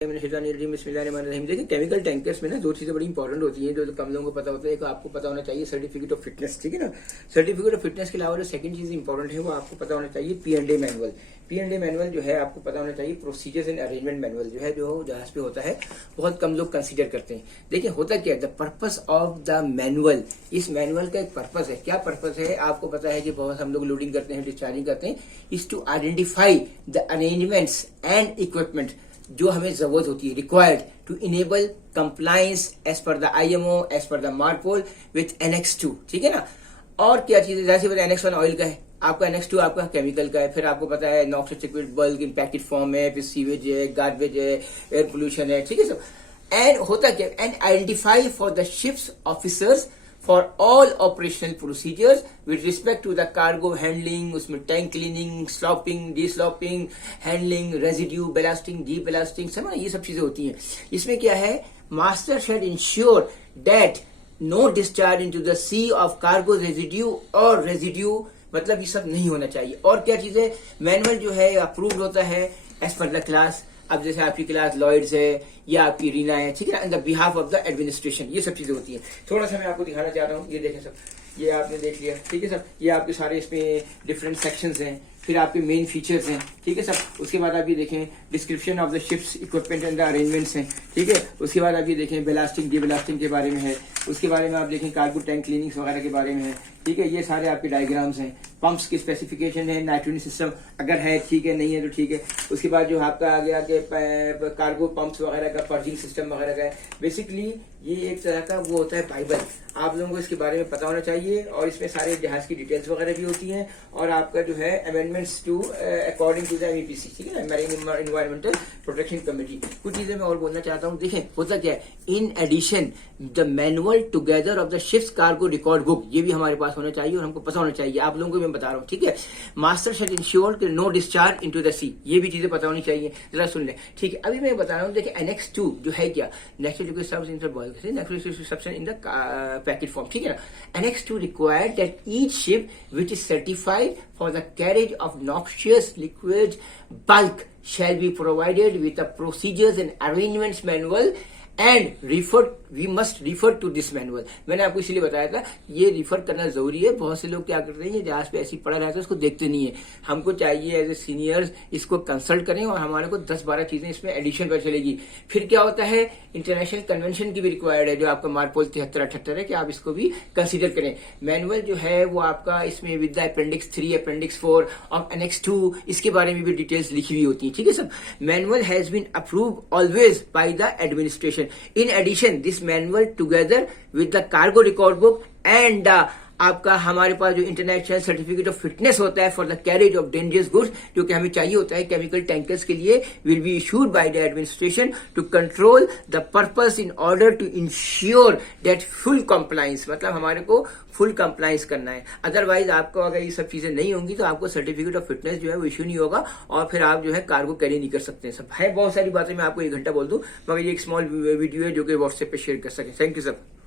देखिए chemical tankers में ना दो चीजें बड़ी इंपॉर्टेंट होती हैं जो कम लोगों को पता होता है। एक आपको पता होना चाहिए सर्टिफिकेट ऑफ फिटनेस, ठीक है ना। सर्टिफिकेट ऑफ फिटनेस के अलावा जो सेकंड चीज इंपॉर्टेंट है वो आपको पता होना चाहिए P&A मैनुअल। P&A मैनुअल जो है आपको पता होना चाहिए प्रोसीजर्स एंड अरेंजमेंट मैनुअल जो है जो जहाज पे होता है बहुत कम लोग कंसीडर करते हैं। देखिए होता क्या है, the purpose of the manual, इस मैनुअल का एक पर्पस है। क्या पर्पस है आपको पता है कि बहुत हम लोग लोडिंग करते हैं, डिस्चार्जिंग करते हैं, is to identify the arrangements and equipment जो हमें जरूरत होती है, required to enable compliance as per the IMO, as per the MARPOL with NX2, ठीक है ना। और क्या चीज है, जैसे पता है NX1 ऑयल का है, आपका NX2 आपका केमिकल का है, फिर आपको पता है नॉक्सियस लिक्विड बल्क इन पैकेट फॉर्म है, फिर सीवेज है, गार्बेज है, एयर पोल्यूशन है, ठीक है सब। एंड होता क्या, and identify for the ships officers for all operational procedures with respect to the cargo handling, उसमें tank cleaning, sloping, डीस्लॉपिंग, handling, residue, बेलास्टिंग, D बेलास्टिंग, समझ ये सब चीजें होती हैं। इसमें क्या है, master shade ensure that no discharge into the C of cargo residue और रेजिड्यू, मतलब ये सब नहीं होना चाहिए। और क्या चीज है, मैनुअल जो है अप्रूव्ड होता है एज पर द क्लास। अब जैसे आपकी क्लास लॉयड्स है या आपकी रीना है, ठीक है ना, in the behalf of the administration, ये सब चीजें होती हैं। थोड़ा सा मैं आपको दिखाना चाह रहा हूँ, ये देखें सब, ये आपने देख लिया, ठीक है सर। ये आपके सारे इसमें डिफरेंट सेक्शंस हैं, फिर आपके मेन फीचर्स हैं, ठीक है सर। उसके बाद आप ये देखें description of the ships, equipment and the arrangements हैं, ठीक है। उसके बाद आप ये देखें बेलास्टिंग, डी बेलास्टिंग के बारे में है। उसके बारे में आप देखें कार्गो टैंक क्लीनिंग वगैरह के बारे में है, ठीक है। ये सारे आपके डायग्राम्स हैं। पंप्स की स्पेसिफिकेशन है, नाइट्रोजन सिस्टम अगर है ठीक है, नहीं है तो ठीक है। उसके बाद जो आपका आगे आगे कार्गो पंप्स वगैरह का पर्जिंग सिस्टम वगैरह का है। बेसिकली ये एक तरह का वो होता है बाइबल, आप लोगों को इसके बारे में पता होना चाहिए। और इसमें सारे जहाज की डिटेल्स वगैरह भी होती हैं, और आपका जो है amendments to according to the MEPC, ठीक है ना, मैरीन एनवायरमेंटल प्रोटेक्शन कमेटी। कुछ चीजें मैं और बोलना चाहता हूँ। देखें होता क्या है, in addition the manual together of the ships cargo record book, ये भी हमारे पास होना चाहिए और हमको पता होना चाहिए। आप लोगों को मैं बता रहा हूँ, ठीक है। Master shade ensure no discharge into the सी, ये भी चीजें पता होनी चाहिए, जरा सुन लें, ठीक है। अभी मैं बता रहा हूँ, देखिए NX2 जो है क्या, natural liquid substance in the packet form, ठीक है ना। NX2 required that each ship which is certified for the carriage of noxious liquids bulk shall be provided with the procedures and arrangements manual and we must refer to this manual। मैंने आपको इसलिए बताया था ये refer करना जरूरी है। बहुत से लोग क्या करते हैं, ये जहाज पे ऐसी पड़ा रहता है, उसको देखते नहीं है। हमको चाहिए एज ए सीनियर्स इसको कंसल्ट करें और हमारे को 10-12 चीजें इसमें एडिशन पर चलेगी। फिर क्या होता है, इंटरनेशनल कन्वेंशन की भी रिक्वायर्ड है, जो आपका मार्पोल 73-78 है, कि आप इसको भी कंसिडर करें। मैनुअल जो है वो आपका इसमें विद द अपेंडिक्स 3, अपेंडिक्स 4 और NX2, इसके बारे में भी डिटेल्स लिखी हुई होती है, ठीक है सब। Manual has been approve always by the administration. In addition, this manual together with the cargo record book and आपका हमारे पास जो इंटरनेशनल सर्टिफिकेट ऑफ फिटनेस होता है for the carriage of dangerous goods, जो कि हमें चाहिए होता है केमिकल टैंकर्स के लिए, will be issued by the administration to control the purpose in order to ensure that full compliance, मतलब हमारे को फुल कंप्लायंस करना है। अदरवाइज आपको अगर ये सब चीजें नहीं होंगी तो आपको सर्टिफिकेट ऑफ फिटनेस जो है वो इश्यू नहीं होगा और फिर आप जो है कार्गो कैरी नहीं कर सकते। सब है बहुत सारी बातें, मैं आपको 1 घंटा बोल दूं, मगर ये एक स्मॉल वीडियो है जो कि व्हाट्सएप पे शेयर कर सकें। Thank you sir.